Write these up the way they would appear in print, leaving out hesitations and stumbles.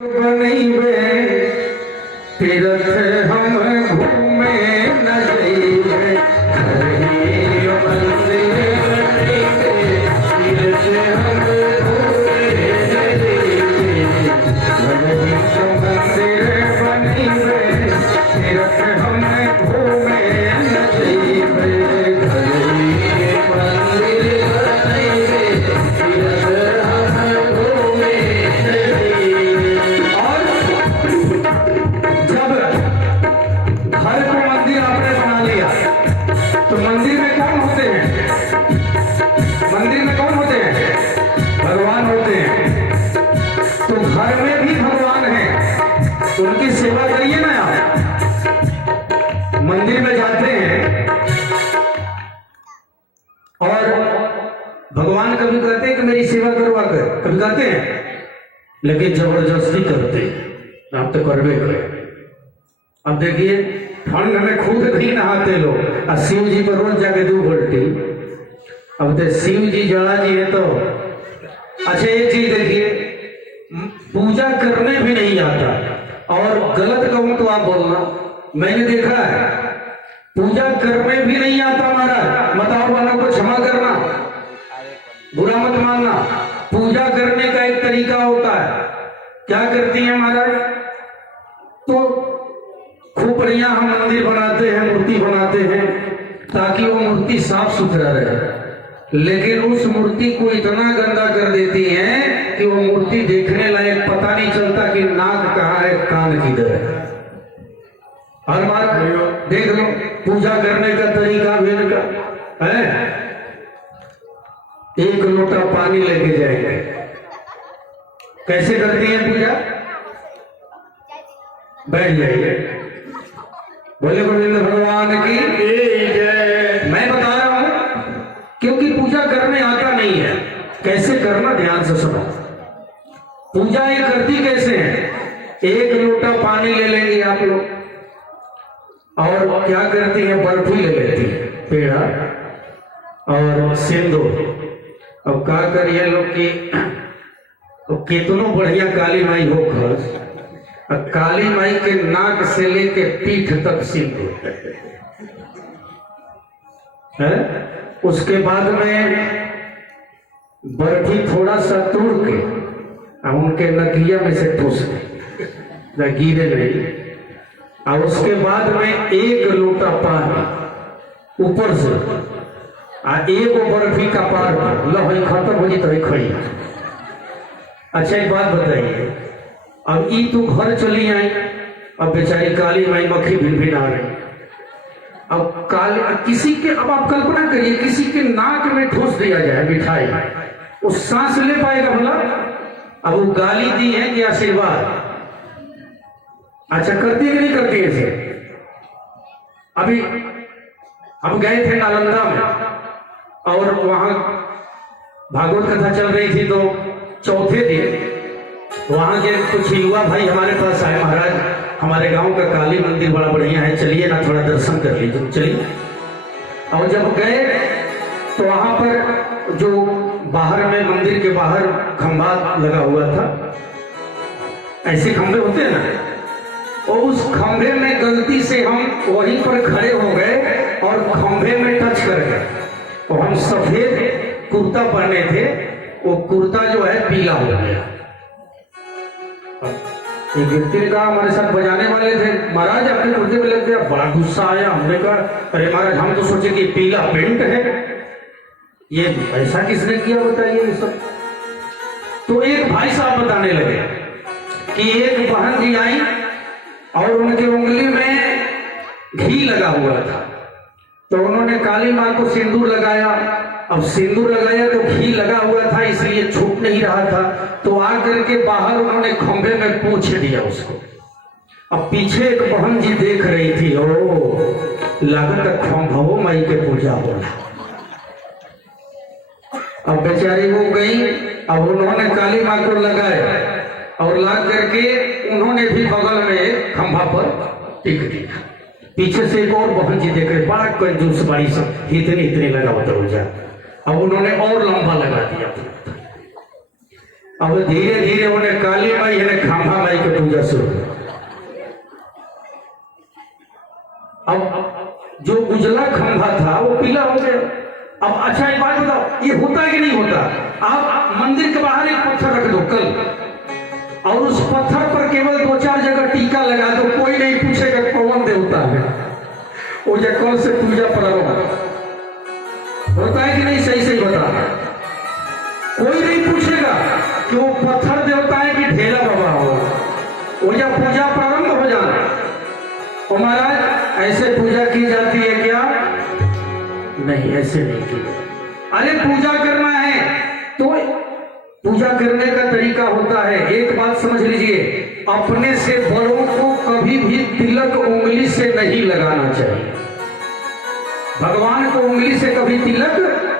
बनैबे तीर्थ हम घूमे न जइबे हरियो मंदिर बनैबे तीर्थ हम घूमे न जइबे हरियो मंदिर बनैबे तीर्थ हम घूमे न जइबे हरियो मंदिर बनैबे तीर्थ हम घूमे न जइबे। घर को मंदिर आपने बना लिया तो मंदिर में कौन होते हैं? मंदिर में कौन होते हैं? भगवान होते हैं। तो घर में भी भगवान हैं, उनकी सेवा करिए ना आप। मंदिर में जाते हैं और भगवान कभी कहते हैं कि मेरी सेवा करवा कर, कभी कहते हैं, लेकिन जबरदस्ती करते हैं। आप तो करवे करें। अब देखिए ठंड में खुद नहीं नहाते लोग, और शिव जी पर रोज जाके 2 घंटे। अब तो शिव जी जड़ा जी है तो अच्छा एक चीज देखिए, पूजा करने भी नहीं आता। और गलत कहूं तो आप बोलना, मैंने देखा है पूजा करने भी नहीं आता महाराज। बताओ वालों को क्षमा करना, बुरा मत मानना। पूजा करने का एक तरीका होता है। क्या करती है महाराज? तो खूब बढ़िया हम मंदिर बनाते हैं, मूर्ति बनाते हैं ताकि वो मूर्ति साफ सुथरा रहे, लेकिन उस मूर्ति को इतना गंदा कर देती है कि वो मूर्ति देखने लायक पता नहीं चलता कि नाक कहाँ है, कान किधर है। हर बार देख लो पूजा करने का तरीका भी इनका है। 1 लोटा पानी लेके जाएंगे। कैसे करती है पूजा? बैठ जाइए, बोले गोविंद भगवान की जय। मैं बता रहा हूं क्योंकि पूजा करने आता नहीं है। कैसे करना ध्यान से सुनो। पूजा ये करती कैसे है? 1 लोटा पानी ले लेंगे आप लोग, और क्या करती है, बर्फी ले लेती है, पेड़ा और सिंदूर। अब क्या करिए लोग की कितनों बढ़िया काली माई हो खस, काली माई के नाक से लेके पीठ तक सिंदूर है। उसके बाद में बर्फी थोड़ा सा तोड़ के उनके नकिया में से ठूस के गिरे नहीं, और उसके बाद में 1 लोटा पानी ऊपर से एक बर्फी का पार लो खत्म हो जी तो खड़ी। अच्छा एक बात बताइए, अब ई तो घर चली आई, अब बेचारी काली माई मक्खी भिन आ रही। अब काली किसी के, अब आप कल्पना करिए किसी के नाक में ठूस दिया जाए मिठाई, वो सांस ले पाएगा भला? अब वो गाली दी है कि आशीर्वाद? अच्छा करती कि नहीं करती ऐसे? अभी हम गए थे नालंदा में और वहां भागवत कथा चल रही थी, तो चौथे दिन वहां के कुछ युवा भाई हमारे पास आए, महाराज हमारे गांव का काली मंदिर बड़ा बढ़िया है, चलिए ना थोड़ा दर्शन कर लीजिए। चलिए। और जब गए तो वहां पर जो बाहर में मंदिर के बाहर खंभा लगा हुआ था, ऐसे खंभे होते हैं ना, और उस खंभे में गलती से हम वहीं पर खड़े हो गए और खंभे में टच कर गए। और हम सफेद कुर्ता पहने थे, वो कुर्ता जो है पीला हो गया। एक व्यक्ति ने कहा, हमारे साथ बजाने वाले थे, महाराज आपके कुर्ते में लग गया। बड़ा गुस्सा आया। हमने कहा अरे महाराज हम तो सोचे कि पीला पेंट है, ये ऐसा किसने किया बताइए ये सब। तो एक भाई साहब बताने लगे कि एक बहन जी आई और उनकी उंगली में घी लगा हुआ था, तो उन्होंने काली माँ को सिंदूर लगाया। अब सिंदूर लगाया तो घी लगा हुआ था, इसलिए छूट नहीं रहा था, तो आकर के बाहर उन्होंने खंभे में पूछ दिया उसको। अब पीछे एक बहन जी देख रही थी, ओ लागत खंभो माई के पूजा हो। अब बेचारी वो गई, अब उन्होंने काली माँ को लगाया और ला करके उन्होंने भी बगल में एक खंभा पर टिक दिया। पीछे से एक और बहन जी देख रहे, बड़ा कंजूस बड़ी सब इतनी लगा होता हो जा। अब उन्होंने और लंबा लगा दिया। अब धीरे धीरे उन्हें काली माई ने खांभा माई की पूजा शुरू। अब जो उजला खंभा था वो पीला हो गया। अब अच्छा एक बात बताओ, ये होता है कि नहीं होता? आप मंदिर के बाहर एक पत्थर रख दो कल, और उस पत्थर पर केवल 2-4 जगह टीका लगा दो, कोई नहीं पूछेगा कौन देवता है, वो या कौन से पूजा प्रारंभ होता है कि नहीं? सही सही बता। कोई नहीं पूछेगा कि वो पत्थर देवता है कि ढेला बाबा हो, वो या पूजा प्रारंभ हो जाना। और महाराज ऐसे पूजा की जाती है क्या? नहीं, ऐसे नहीं की। अरे पूजा करना है तो पूजा करने का तरीका होता है। एक बात समझ लीजिए, अपने से बड़ों को कभी भी तिलक उंगली से नहीं लगाना चाहिए। भगवान को उंगली से कभी तिलक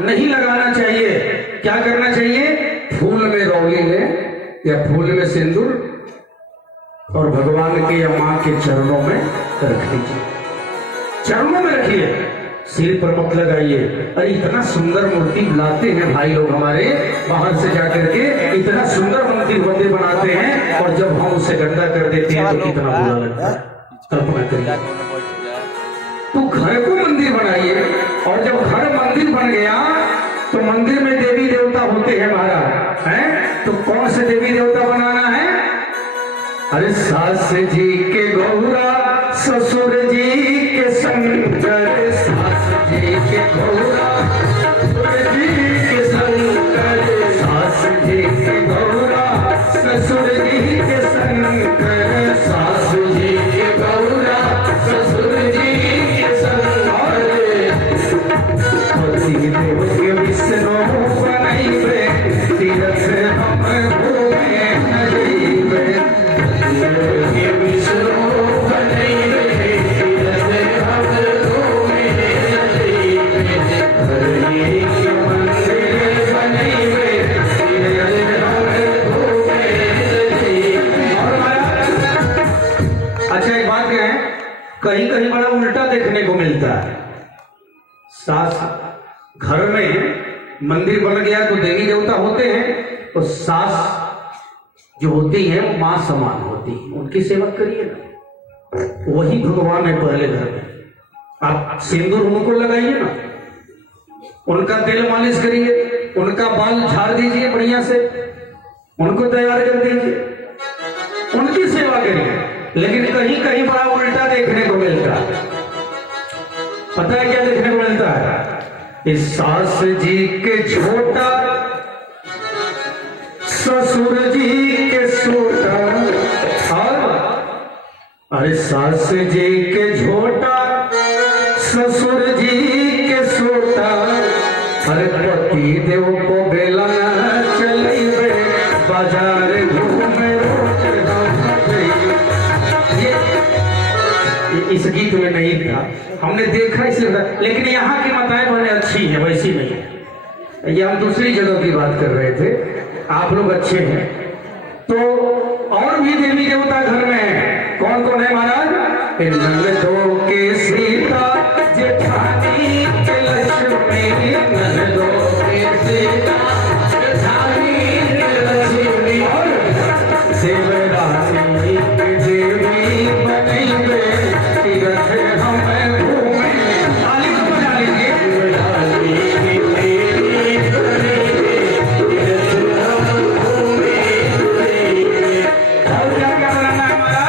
नहीं लगाना चाहिए। क्या करना चाहिए? फूल में रौली लें या फूल में सिंदूर और भगवान के या मां के चरणों में रख दीजिए। चरणों में रखिए, सिर पर मत लगाइए। अरे इतना सुंदर मूर्ति लाते हैं भाई लोग हमारे बाहर से जाकर के, इतना सुंदर मंदिर बनाते हैं, और जब हम उसे गंदा कर देते हैं तो कितना बुरा लगता है। कल्पना करिए, तो घर को मंदिर बनाइए, और जब घर मंदिर बन गया तो मंदिर में देवी देवता होते हैं महाराज, हैं? तो कौन से देवी देवता बनाना है? अरे सास जी के गौरा, ससुर जी के शंकर, सास जी के गौरा, ससुर जी के शंकर, सास जी के गौरा, ससुर जी के शंकर, सास जी के गौरा, ससुर जी के शंकर, पति देव के विष्णु बनैबे, तीरथ हम घूमे न जइबे, के विष्णु बनैबे, तीरथ हम घूमे न जइबे, हरि के मंदिर बनैबे, तीरथ हम घूमे न जइबे। अच्छा एक बात है, कहीं कहीं बड़ा उल्टा देखने को मिलता है। सास घर में मंदिर बन गया तो देवी देवता होते हैं, तो सास जो होती है वो मां समान होती है, उनकी सेवा करिए ना। वही भगवान है पहले घर में। आप सिंदूर उनको लगाइए ना, उनका तेल मालिश करिए, उनका बाल झाड़ दीजिए बढ़िया से, उनको तैयार कर दीजिए, उनकी सेवा करिए। लेकिन कहीं कहीं बड़ा उल्टा देखने को मिलता है। पता है क्या देखने को मिलता है? इस सास जी के छोटा, ससुर जी के छोटा, और अरे सास जी के छोटा, ससुर जी के छोटा, अरे पति देव को बेलन चलेबे, बाजार घूमे इस गीत में नहीं था, हमने देखा इसलिए, लेकिन यहाँ की माताएं बड़े अच्छी हैं, वैसी नहीं है। ये हम दूसरी जगह की बात कर रहे थे, आप लोग अच्छे हैं। तो और भी देवी देवता घर में है। कौन कौन है महाराज? नंदो के सीता, जेठानी के लक्ष्मी, नंदो के सीता, जेठानी के लक्ष्मी, और देवरानी के देवी बनैबे, तीरथ हम घूमे। ताली तो बजा लीजिए। देवरानी की देवी बनैबे, तीरथ हम घूमे। और क्या क्या बनाना है हमारा?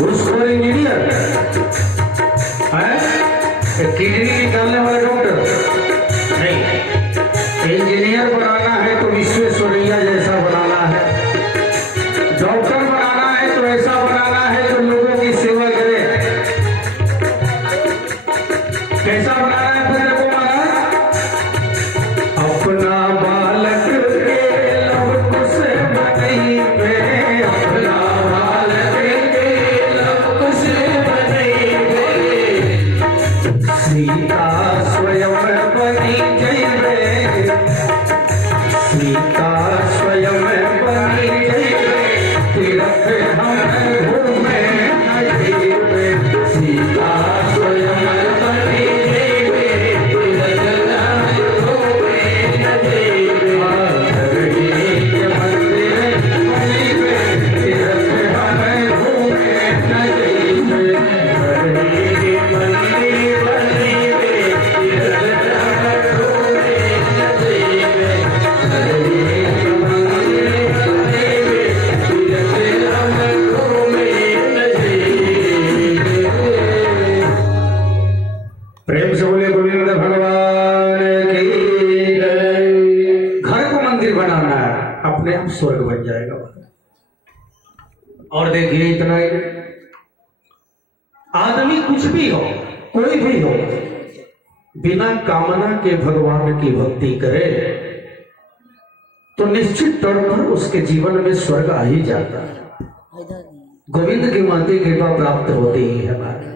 घूसखोर इंजीनियर है, किडनी निकालने वाला डॉक्टर नहीं। इंजीनियर बनाना है तो विश्वेश्वरैया जैसा बनाना है, डॉक्टर बनाना है तो ऐसा बनाना है जो लोगों की सेवा करे। कैसा बनाना है फिर देखो महाराज, अपना बालक के लव कुश बनइबे, अपना बालक के लव कुश बनइबे, सीता स्वयं बनी जइबे, सीता स्वयं बनी जइबे, तीरथ हम घूमे न जइबे, सीता स्वयं बनी जइबे, तीरथ हम घूमे न जइबे, धरणी के मंदिर बनिबे, तीरथ हम घूमे न जइबे, धरणी के मंदिर बनिबे, तीरथ हम घूमे न जइबे, धरणी के मंदिर बनिबे, तीरथ हम घूमे न जइबे। प्रेम से बोले गोविंद भगवान की जय। घर को मंदिर बनाना है, अपने आप स्वर्ग बन जाएगा। और देखिए इतना ही नहीं, आदमी कुछ भी हो, कोई भी हो, बिना कामना के भगवान की भक्ति करे तो निश्चित तौर पर उसके जीवन में स्वर्ग आ ही जाता है। गोविंद की महती कृपा प्राप्त होती ही है हमारे।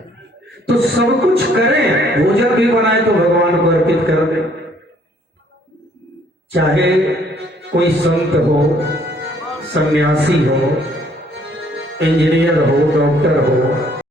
तो सब कुछ करें, भोजन भी बनाए तो भगवान को अर्पित कर दे, चाहे कोई संत हो, सन्यासी हो, इंजीनियर हो, डॉक्टर हो,